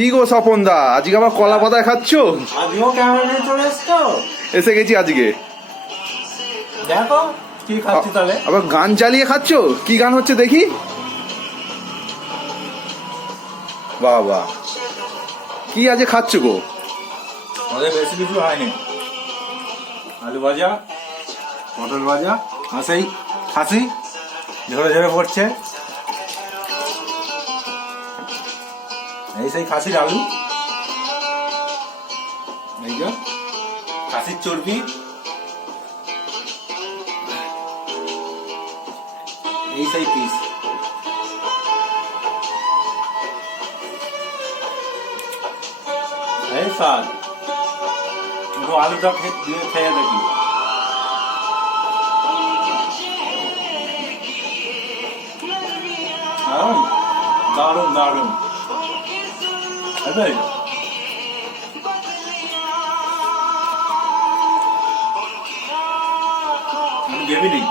কি গো স্বপন দা, আজকে আবার কলা পাতায় খাচ্ছ? আজকেও ক্যামেরা নিয়ে চলে এসছো? এসে গেছি আজকে। দেখো কি খাচ্ছি তাহলে। আবার গান চালিয়ে খাচ্ছ? কি গান হচ্ছে দেখি? বাবা, কি আজকে খাচ্ছ গো? আমাদের বেশি কিছু হয়নি, আলু ভাজা, পটল ভাজা, আর সেই খাসি ঝরে ঝরে পড়ছে, এই সেই খাসির আলু, এই যে খাসির চর্বি, এই সেই পিস। এই স্যার একটু আলুটা দিয়ে খেয়ে দেখি। দারুন দারুন, আমি ভেবে নিই।